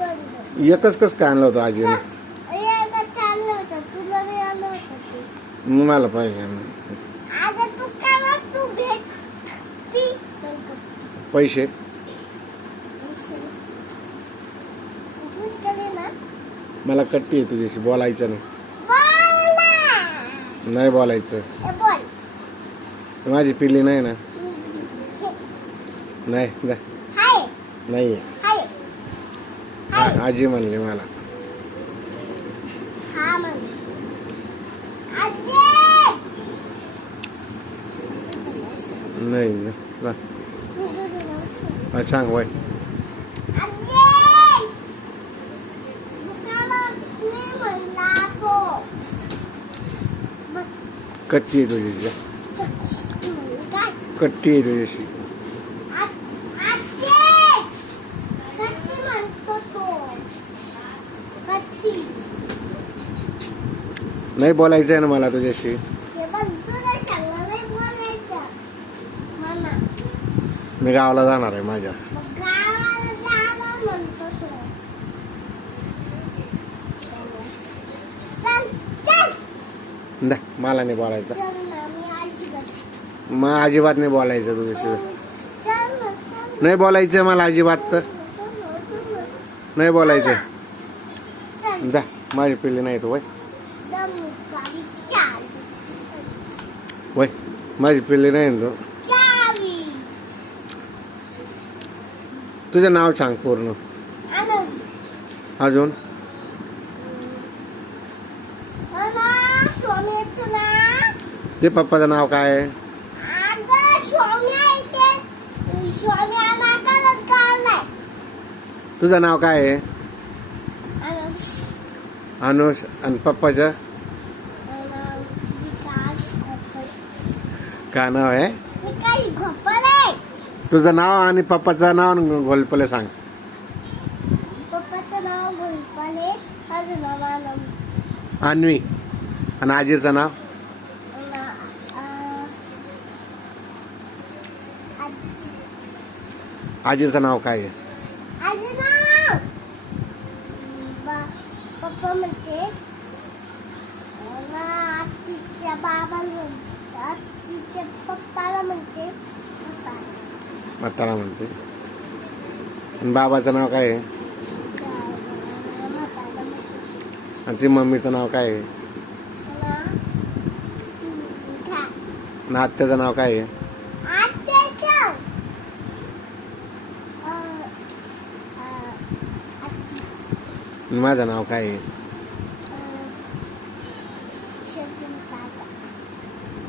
एकच कस काय आणलं होतं आजीने? मला पाहिजे. पैसे? मला कट्टी आहे तुझ्याशी बोलायचं नाही. नाही बोलायचं. माझी पिल्ली नाही ना? नाही नाही आजी म्हणली मला हा म्हण आजी नाही नाही. जा. मी दूध नव्हतं. हा, सांग वय आजी दुकानात मी म्हणला तो बघ, कट्टी आहे तुझी जा. काय कट्टी आहे तुझ्याशी नाही बोलायचं आहे ना मला तुझ्याशी. मी गावाला जाणार आहे माझ्या. मला नाही बोलायचं. मग अजिबात नाही बोलायचं तुझ्याशी. नाही बोलायचं मला अजिबात. तर नाही बोलायचं. जा माझी पिल्ली नाही तू वय. वय माझी पिल्ली नाही तू. तुझं नाव सांग पूर्ण. अजून? ते पप्पाचं नाव काय आहे? तुझं नाव काय आहे? अनुष. आणि पप्पाचं? काय नाव आहे? तुझं नाव आणि पप्पाचं नाव आणि गोलपले सांग. पप्पाचं नाव घोलपाले माझं नाव आनंद. अन्वी. आणि आजीचं नाव? आजीचं नाव काय आहे आजी नाव पप्पा म्हणते आजीच्या बाबाला आजीच्या पप्पाला म्हणते. म्हातारा म्हणते. आणि बाबाचं नाव काय आहे? आणि ती मम्मीचं नाव काय आहे? ना खा आणि आत्याचं नाव काय आहे? माझं नाव काय आहे?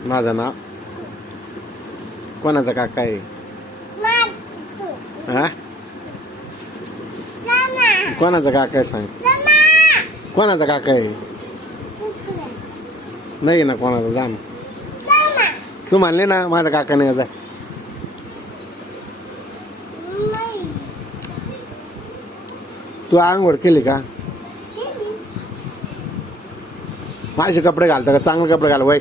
माझं नाव? कोणाचं काका आहे? नाग हा? कोणाचं काका आहे सांग? कोणाचा कोणाचं काका आहे? नाही ना कोणाचं जाम तू म्हणले ना माझा काका नाही आता नाही तू आंघोळ केली का? माझे कपडे घालता का? चांगले कपडे घाल वय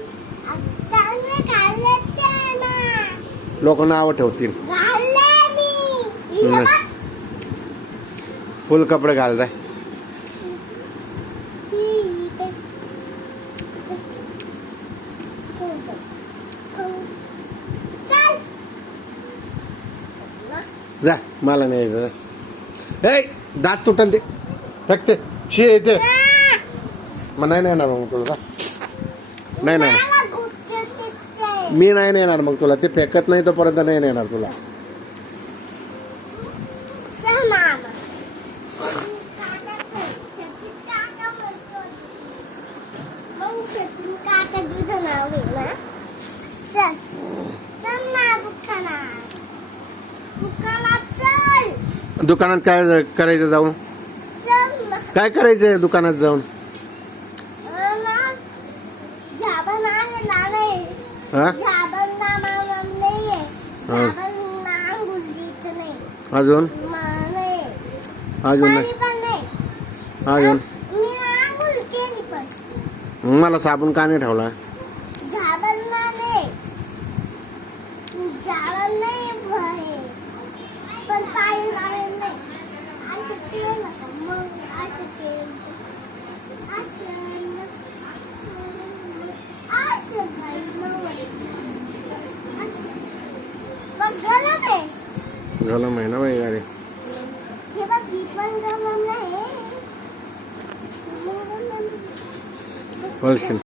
लोक नावं ठेवतील. फुल कपडे घालताय जा मला नाही यायचं. जा. ए! दात तुटन ते फेकते. शी येते मग नाही नाही येणार मग तुला. नाही नाही. मी नाही नेणार मग तुला. ते फेकत नाही तोपर्यंत नाही नेणार तुला. चल मामा काका चल. सचिन काका म्हणतो. मग सचिन काका तुझं नाव आहे ना चल चल ना दुकानात दुकानात चल दुकानात काय करायचं जाऊन? काय करायचंय दुकानात जाऊन? हा? अजून? अजून अजून? मला साबण का नाही ठेवला? गरम आहे महिना बाई होलसेल